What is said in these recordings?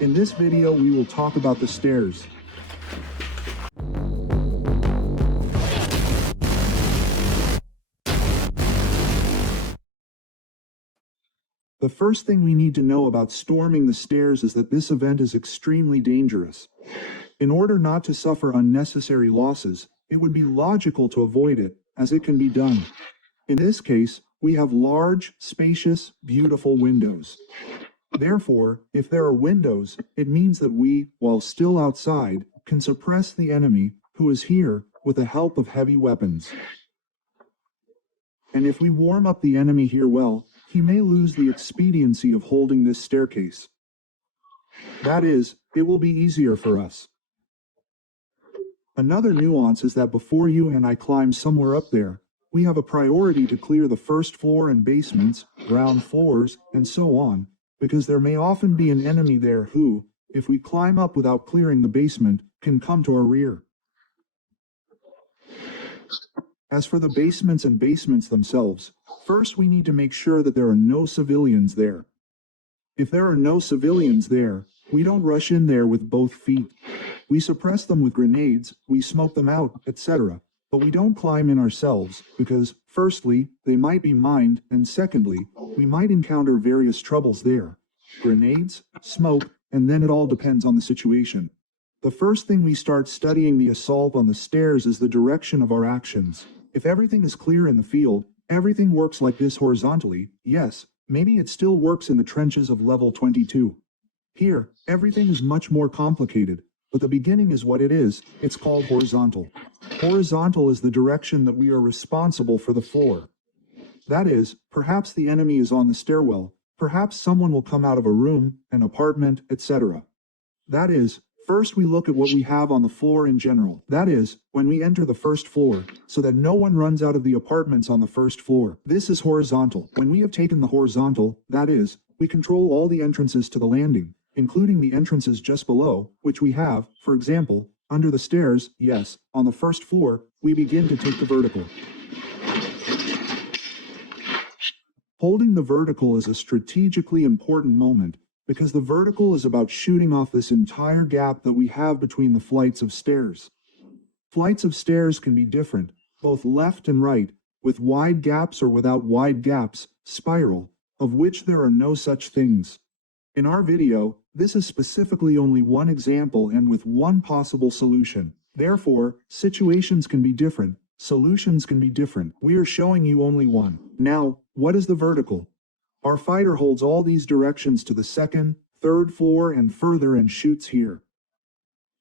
In this video we will talk about the stairs. The first thing we need to know about storming the stairs is that this event is extremely dangerous. In order not to suffer unnecessary losses, it would be logical to avoid it, as it can be done. In this case, we have large, spacious, beautiful windows. Therefore, if there are windows, it means that we, while still outside, can suppress the enemy, who is here, with the help of heavy weapons. And if we warm up the enemy here well, he may lose the expediency of holding this staircase. That is, it will be easier for us. Another nuance is that before you and I climb somewhere up there, we have a priority to clear the first floor and basements, ground floors, and so on, because there may often be an enemy there who, if we climb up without clearing the basement, can come to our rear. As for the basements and basements themselves, first we need to make sure that there are no civilians there. If there are no civilians there, we don't rush in there with both feet. We suppress them with grenades, we smoke them out, etc. But we don't climb in ourselves, because, firstly, they might be mined, and secondly, we might encounter various troubles there. Grenades, smoke, and then it all depends on the situation. The first thing we start studying the assault on the stairs is the direction of our actions. If everything is clear in the field, everything works like this horizontally, yes, maybe it still works in the trenches of level 22. Here, everything is much more complicated, but the beginning is what it is, it's called horizontal. Horizontal is the direction that we are responsible for the floor. That is, perhaps the enemy is on the stairwell, perhaps someone will come out of a room, an apartment, etc. That is, first we look at what we have on the floor in general. That is, when we enter the first floor, so that no one runs out of the apartments on the first floor. This is horizontal. When we have taken the horizontal, that is, we control all the entrances to the landing, including the entrances just below, which we have, for example, under the stairs, yes, on the first floor, we begin to take the vertical. Holding the vertical is a strategically important moment, because the vertical is about shooting off this entire gap that we have between the flights of stairs. Flights of stairs can be different, both left and right, with wide gaps or without wide gaps, spiral, of which there are no such things. In our video, this is specifically only one example and with one possible solution. Therefore, situations can be different, solutions can be different. We are showing you only one. Now, what is the vertical? Our fighter holds all these directions to the second, third floor and further and shoots here.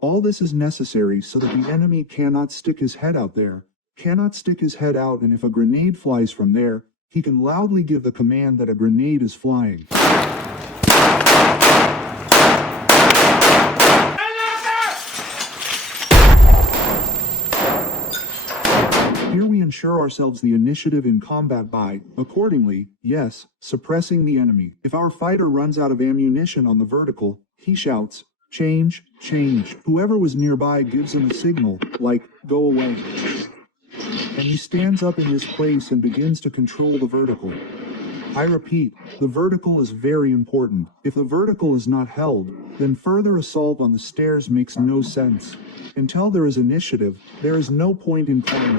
All this is necessary so that the enemy cannot stick his head out there, cannot stick his head out, and if a grenade flies from there, he can loudly give the command that a grenade is flying. Here we ensure ourselves the initiative in combat by, accordingly, yes, suppressing the enemy. If our fighter runs out of ammunition on the vertical, he shouts, "Change, change." Whoever was nearby gives him a signal, like, "Go away." And he stands up in his place and begins to control the vertical. I repeat, the vertical is very important. If the vertical is not held, then further assault on the stairs makes no sense. Until there is initiative, there is no point in climbing.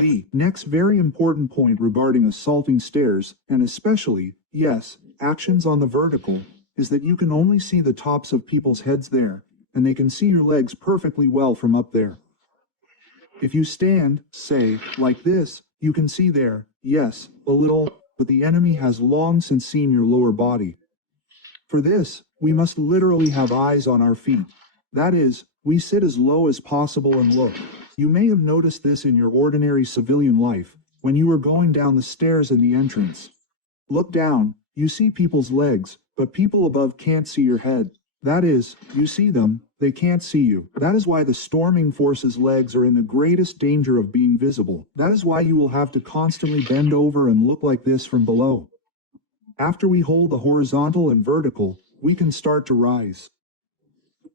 The next very important point regarding assaulting stairs, and especially, yes, actions on the vertical, is that you can only see the tops of people's heads there, and they can see your legs perfectly well from up there. If you stand, say, like this, you can see there, yes, a little, but the enemy has long since seen your lower body. For this, we must literally have eyes on our feet. That is, we sit as low as possible and look. You may have noticed this in your ordinary civilian life, when you were going down the stairs in the entrance. Look down, you see people's legs, but people above can't see your head. That is, you see them, they can't see you. That is why the storming force's legs are in the greatest danger of being visible. That is why you will have to constantly bend over and look like this from below. After we hold the horizontal and vertical, we can start to rise.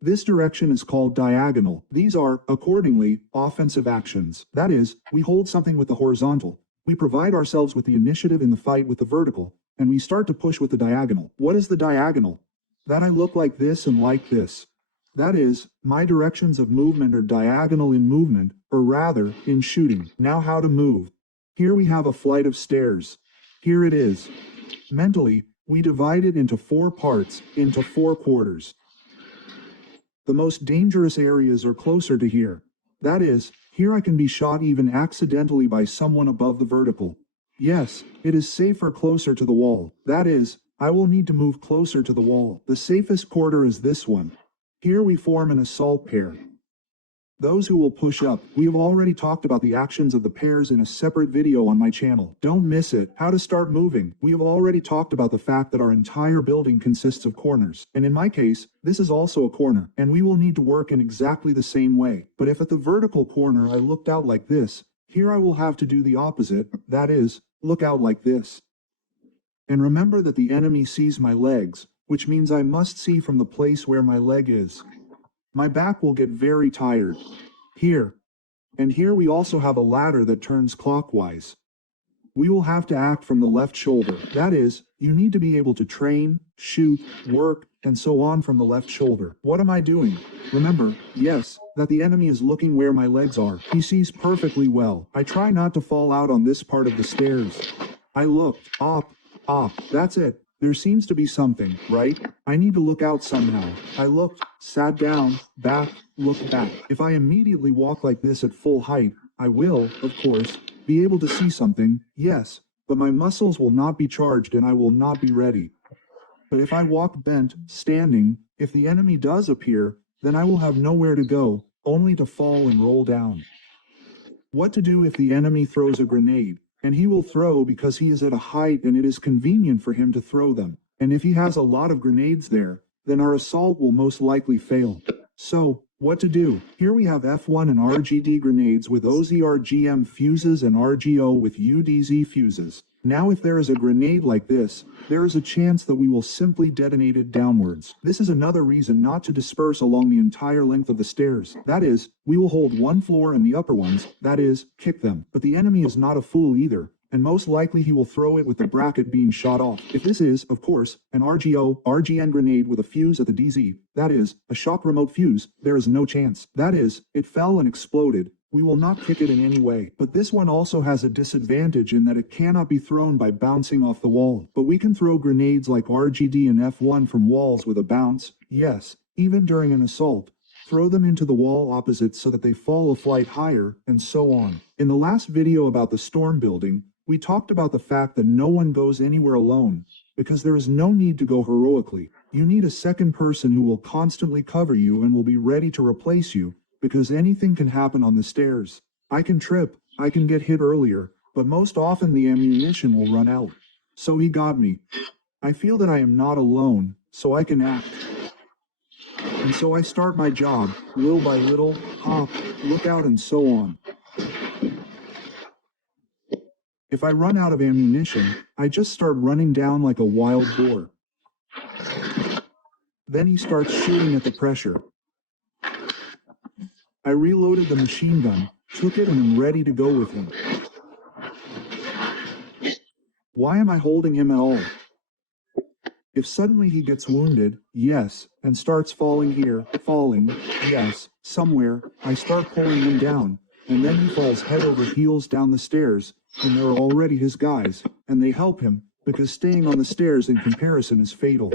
This direction is called diagonal. These are, accordingly, offensive actions. That is, we hold something with the horizontal. We provide ourselves with the initiative in the fight with the vertical, and we start to push with the diagonal. What is the diagonal? That I look like this and like this. That is, my directions of movement are diagonal in movement, or rather, in shooting. Now how to move. Here we have a flight of stairs. Here it is. Mentally, we divide it into 4 parts, into 4 quarters. The most dangerous areas are closer to here. That is, here I can be shot even accidentally by someone above the vertical. Yes, it is safer closer to the wall. That is, I will need to move closer to the wall. The safest quarter is this one. Here we form an assault pair. Those who will push up. We have already talked about the actions of the pairs in a separate video on my channel. Don't miss it. How to start moving. We have already talked about the fact that our entire building consists of corners. And in my case, this is also a corner, and we will need to work in exactly the same way. But if at the vertical corner I looked out like this, here I will have to do the opposite, that is, look out like this. And remember that the enemy sees my legs, which means I must see from the place where my leg is. My back will get very tired. Here. And here we also have a ladder that turns clockwise. We will have to act from the left shoulder. That is, you need to be able to train, shoot, work, and so on from the left shoulder. What am I doing? Remember, yes, that the enemy is looking where my legs are. He sees perfectly well. I try not to fall out on this part of the stairs. I looked, up, that's it. There seems to be something, right? I need to look out somehow. I looked, sat down, back, looked back. If I immediately walk like this at full height, I will, of course, be able to see something, yes, but my muscles will not be charged and I will not be ready. But if I walk bent, standing, if the enemy does appear, then I will have nowhere to go, only to fall and roll down. What to do if the enemy throws a grenade? And he will throw because he is at a height and it is convenient for him to throw them. And if he has a lot of grenades there, then our assault will most likely fail. So, what to do? Here we have F1 and RGD grenades with OZRGM fuses and RGO with UDZ fuses. Now if there is a grenade like this, there is a chance that we will simply detonate it downwards. This is another reason not to disperse along the entire length of the stairs. That is, we will hold one floor and the upper ones, that is, kick them. But the enemy is not a fool either, and most likely he will throw it with the bracket being shot off. If this is, of course, an RGO, RGN grenade with a fuse at the DZ, that is, a shock remote fuse, there is no chance. That is, it fell and exploded. We will not kick it in any way. But this one also has a disadvantage in that it cannot be thrown by bouncing off the wall. But we can throw grenades like RGD and F1 from walls with a bounce. Yes, even during an assault. Throw them into the wall opposite so that they fall a flight higher, and so on. In the last video about the storm building, we talked about the fact that no one goes anywhere alone, because there is no need to go heroically. You need a second person who will constantly cover you and will be ready to replace you, because anything can happen on the stairs. I can trip, I can get hit earlier, but most often the ammunition will run out. So he got me. I feel that I am not alone, so I can act. And so I start my job, little by little, hop, look out and so on. If I run out of ammunition, I just start running down like a wild boar. Then he starts shooting at the pressure. I reloaded the machine gun, took it and am ready to go with him. Why am I holding him at all? If suddenly he gets wounded, yes, and starts falling here, yes, somewhere, I start pulling him down, and then he falls head over heels down the stairs, and there are already his guys, and they help him, because staying on the stairs in comparison is fatal.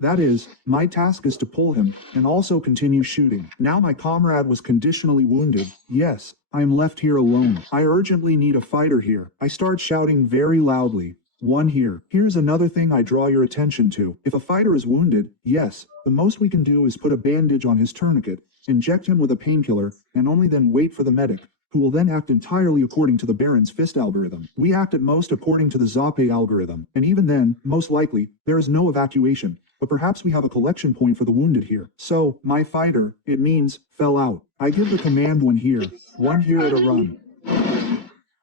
That is, my task is to pull him, and also continue shooting. Now my comrade was conditionally wounded. Yes, I am left here alone. I urgently need a fighter here. I start shouting very loudly. One here. Here's another thing I draw your attention to. If a fighter is wounded, yes, the most we can do is put a bandage on his tourniquet, inject him with a painkiller, and only then wait for the medic, who will then act entirely according to the Baron's Fist algorithm. We act at most according to the Zappe algorithm, and even then, most likely, there is no evacuation. But perhaps we have a collection point for the wounded here. So, my fighter, it means, fell out. I give the command one here at a run.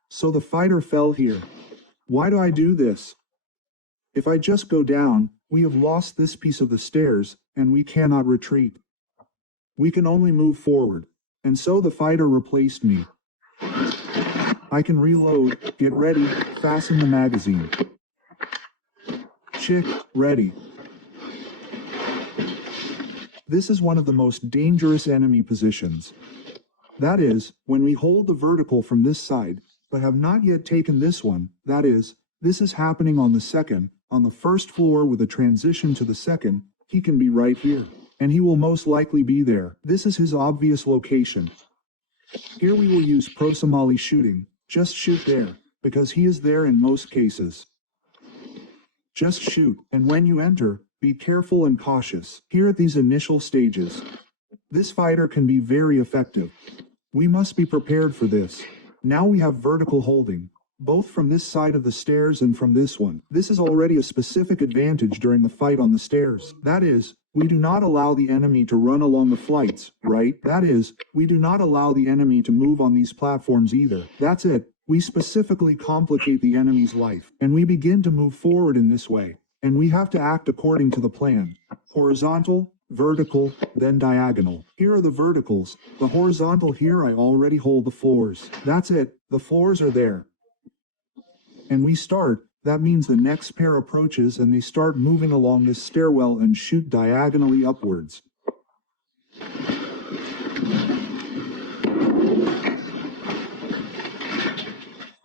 So the fighter fell here. Why do I do this? If I just go down, we have lost this piece of the stairs, and we cannot retreat. We can only move forward. And so the fighter replaced me. I can reload, get ready, fasten the magazine. Chick, ready. This is one of the most dangerous enemy positions. That is, when we hold the vertical from this side, but have not yet taken this one, that is, this is happening on the first floor with a transition to the second, he can be right here. And he will most likely be there. This is his obvious location. Here we will use pro-Somali shooting. Just shoot there, because he is there in most cases. Just shoot, and when you enter, be careful and cautious. Here at these initial stages, this fighter can be very effective. We must be prepared for this. Now we have vertical holding, both from this side of the stairs and from this one. This is already a specific advantage during the fight on the stairs. That is, we do not allow the enemy to run along the flights, right? That is, we do not allow the enemy to move on these platforms either. That's it. We specifically complicate the enemy's life, and we begin to move forward in this way. And we have to act according to the plan. Horizontal, vertical, then diagonal. Here are the verticals. The horizontal here I already hold the floors. That's it. The floors are there. And we start. That means the next pair approaches and they start moving along this stairwell and shoot diagonally upwards.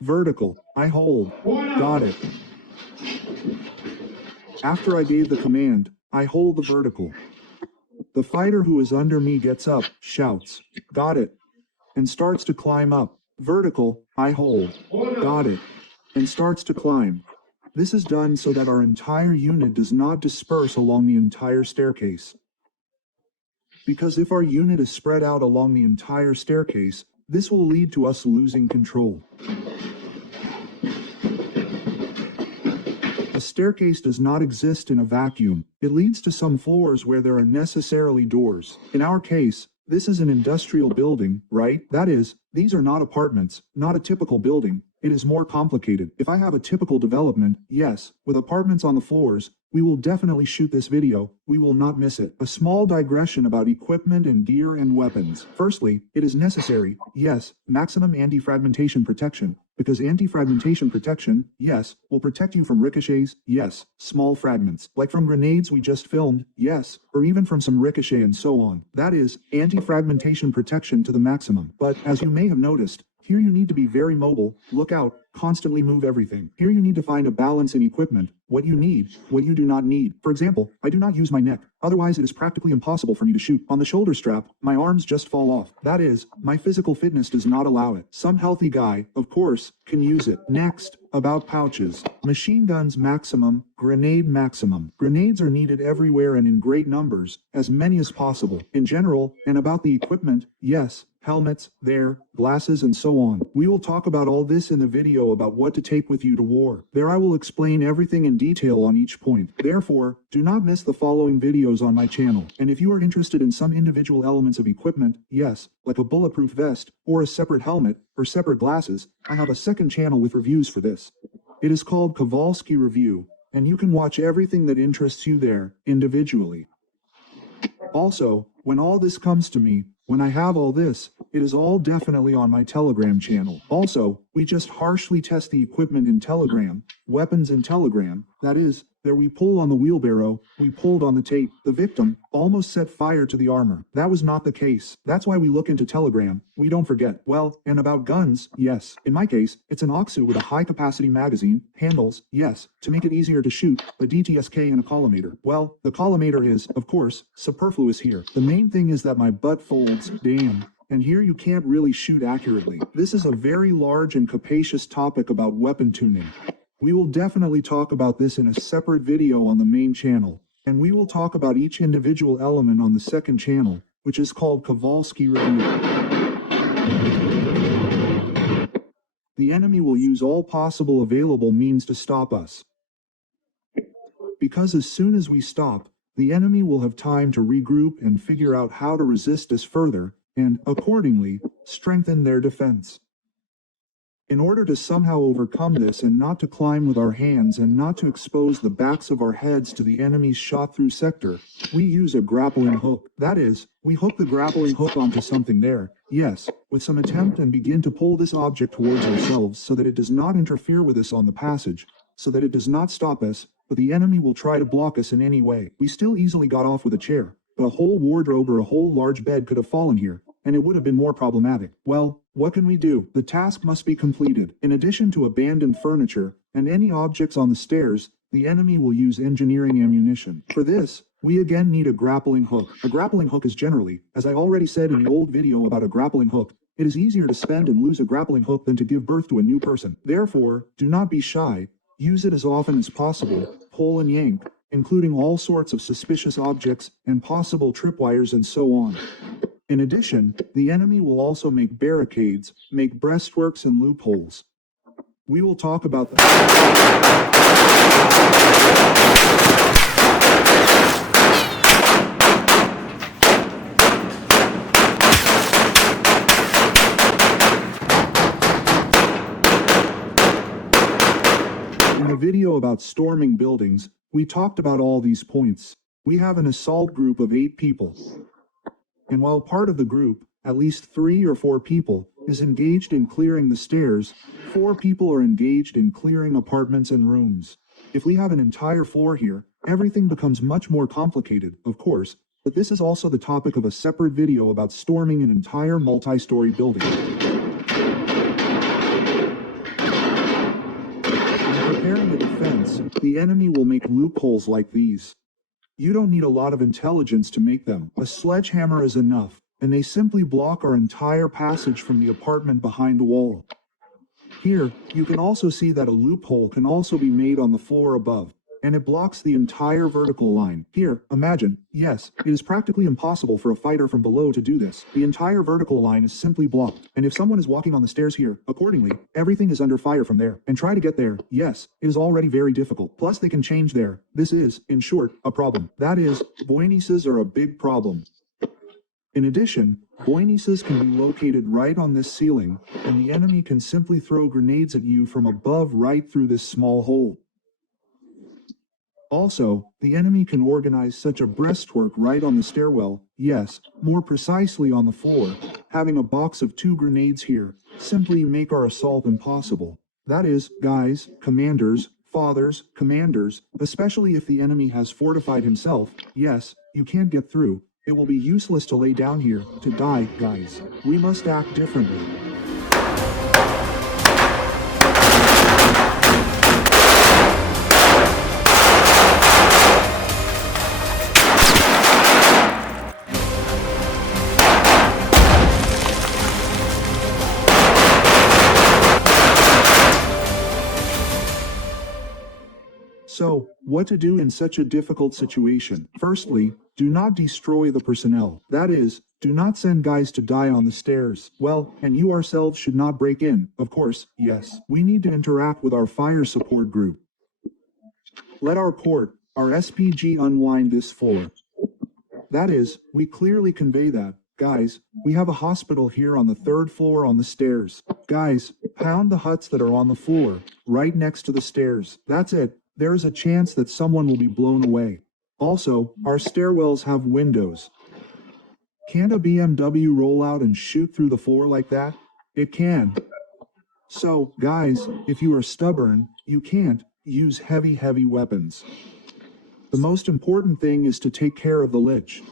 Vertical. I hold. Got it. After I gave the command, I hold the vertical. The fighter who is under me gets up, shouts, got it, and starts to climb up. Vertical. I hold. Got it. And starts to climb. This is done so that our entire unit does not disperse along the entire staircase. Because if our unit is spread out along the entire staircase, this will lead to us losing control. A staircase does not exist in a vacuum. It leads to some floors where there are necessarily doors. In our case, this is an industrial building, right? That is, these are not apartments, not a typical building. It is more complicated. If I have a typical development, yes, with apartments on the floors, we will definitely shoot this video. We will not miss it. A small digression about equipment and gear and weapons. Firstly, it is necessary, yes, maximum anti-fragmentation protection. Because anti-fragmentation protection, yes, will protect you from ricochets, yes, small fragments, like from grenades we just filmed, yes, or even from some ricochet and so on. That is, anti-fragmentation protection to the maximum. But, as you may have noticed, here you need to be very mobile, look out, constantly move everything. Here you need to find a balance in equipment, what you need, what you do not need. For example, I do not use my neck, otherwise it is practically impossible for me to shoot. On the shoulder strap, my arms just fall off. That is, my physical fitness does not allow it. Some healthy guy, of course, can use it. Next, about pouches. Machine guns maximum, grenade maximum. Grenades are needed everywhere and in great numbers, as many as possible. In general, and about the equipment, yes, helmets, there, glasses and so on. We will talk about all this in the video about what to take with you to war. There I will explain everything in detail on each point. Therefore, do not miss the following videos on my channel. And if you are interested in some individual elements of equipment, yes, like a bulletproof vest, or a separate helmet, or separate glasses, I have a second channel with reviews for this. It is called Kowalski Review, and you can watch everything that interests you there, individually. Also, when all this comes to me, when I have all this, it is all definitely on my Telegram channel. Also, we just harshly test the equipment in Telegram, weapons in Telegram, that is, there we pull on the wheelbarrow, we pulled on the tape. The victim almost set fire to the armor. That was not the case. That's why we look into Telegram. We don't forget. Well, and about guns, yes. In my case, it's an Oxu with a high-capacity magazine, handles, yes, to make it easier to shoot, a DTSK and a collimator. Well, the collimator is, of course, superfluous here. The main thing is that my butt folds, damn. And here you can't really shoot accurately. This is a very large and capacious topic about weapon tuning. We will definitely talk about this in a separate video on the main channel, and we will talk about each individual element on the second channel, which is called Kowalski Review. The enemy will use all possible available means to stop us. Because as soon as we stop, the enemy will have time to regroup and figure out how to resist us further, and, accordingly, strengthen their defense. In order to somehow overcome this and not to climb with our hands and not to expose the backs of our heads to the enemy's shot-through sector, we use a grappling hook. That is, we hook the grappling hook onto something there, yes, with some attempt and begin to pull this object towards ourselves so that it does not interfere with us on the passage, so that it does not stop us, but the enemy will try to block us in any way. We still easily got off with a chair, but a whole wardrobe or a whole large bed could have fallen here, and it would have been more problematic. Well, what can we do? The task must be completed. In addition to abandoned furniture and any objects on the stairs, the enemy will use engineering ammunition. For this, we again need a grappling hook. A grappling hook is generally, as I already said in the old video about a grappling hook, it is easier to spend and lose a grappling hook than to give birth to a new person. Therefore, do not be shy. Use it as often as possible. Pull and yank, including all sorts of suspicious objects and possible tripwires and so on. In addition, the enemy will also make barricades, make breastworks and loopholes. We will talk about that. In the video about storming buildings, we talked about all these points. We have an assault group of 8 people. And while part of the group, at least 3 or 4 people, is engaged in clearing the stairs, 4 people are engaged in clearing apartments and rooms. If we have an entire floor here, everything becomes much more complicated, of course, but this is also the topic of a separate video about storming an entire multi-story building. Preparing a defense, the enemy will make loopholes like these. You don't need a lot of intelligence to make them. A sledgehammer is enough, and they simply block our entire passage from the apartment behind the wall. Here, you can also see that a loophole can also be made on the floor above, and it blocks the entire vertical line. Here, imagine, yes, it is practically impossible for a fighter from below to do this. The entire vertical line is simply blocked, and if someone is walking on the stairs here, accordingly, everything is under fire from there. And try to get there, yes, it is already very difficult. Plus they can change there. This is, in short, a problem. That is, boineses are a big problem. In addition, boineses can be located right on this ceiling, and the enemy can simply throw grenades at you from above right through this small hole. Also, the enemy can organize such a breastwork right on the stairwell, yes, more precisely on the floor. Having a box of 2 grenades here simply make our assault impossible. That is, guys, commanders, fathers, commanders, especially if the enemy has fortified himself, yes, you can't get through. It will be useless to lay down here, to die, guys. We must act differently. So, what to do in such a difficult situation? Firstly, do not destroy the personnel. That is, do not send guys to die on the stairs. Well, and you ourselves should not break in, of course, yes. We need to interact with our fire support group. Let our port, our SPG unwind this floor. That is, we clearly convey that, guys, we have a hospital here on the 3rd floor on the stairs. Guys, pound the huts that are on the floor, right next to the stairs. That's it. There is a chance that someone will be blown away. Also, our stairwells have windows. Can't a BMW roll out and shoot through the floor like that? It can. So, guys, if you are stubborn, you can't use heavy weapons. The most important thing is to take care of the lich.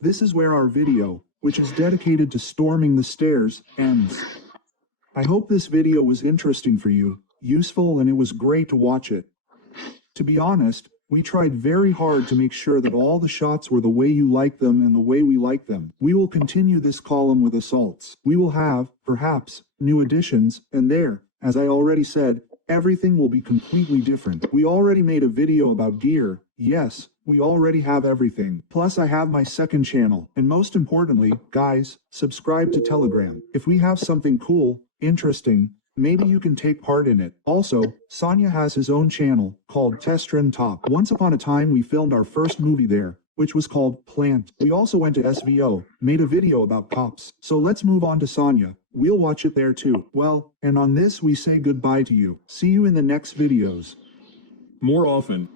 This is where our video, which is dedicated to storming the stairs, ends. I hope this video was interesting for you, useful, and it was great to watch it. To be honest, we tried very hard to make sure that all the shots were the way you like them and the way we like them. We will continue this column with assaults. We will have, perhaps, new additions, and there, as I already said, everything will be completely different. We already made a video about gear. Yes, we already have everything. Plus I have my 2nd channel. And most importantly, guys, subscribe to Telegram. If we have something cool, interesting, maybe you can take part in it. Also, Sonya has his own channel, called TESTOSTERONE Talk. Once upon a time we filmed our first movie there, which was called Plant. We also went to SVO, made a video about cops. So let's move on to Sonya. We'll watch it there too. Well, and on this we say goodbye to you. See you in the next videos. More often.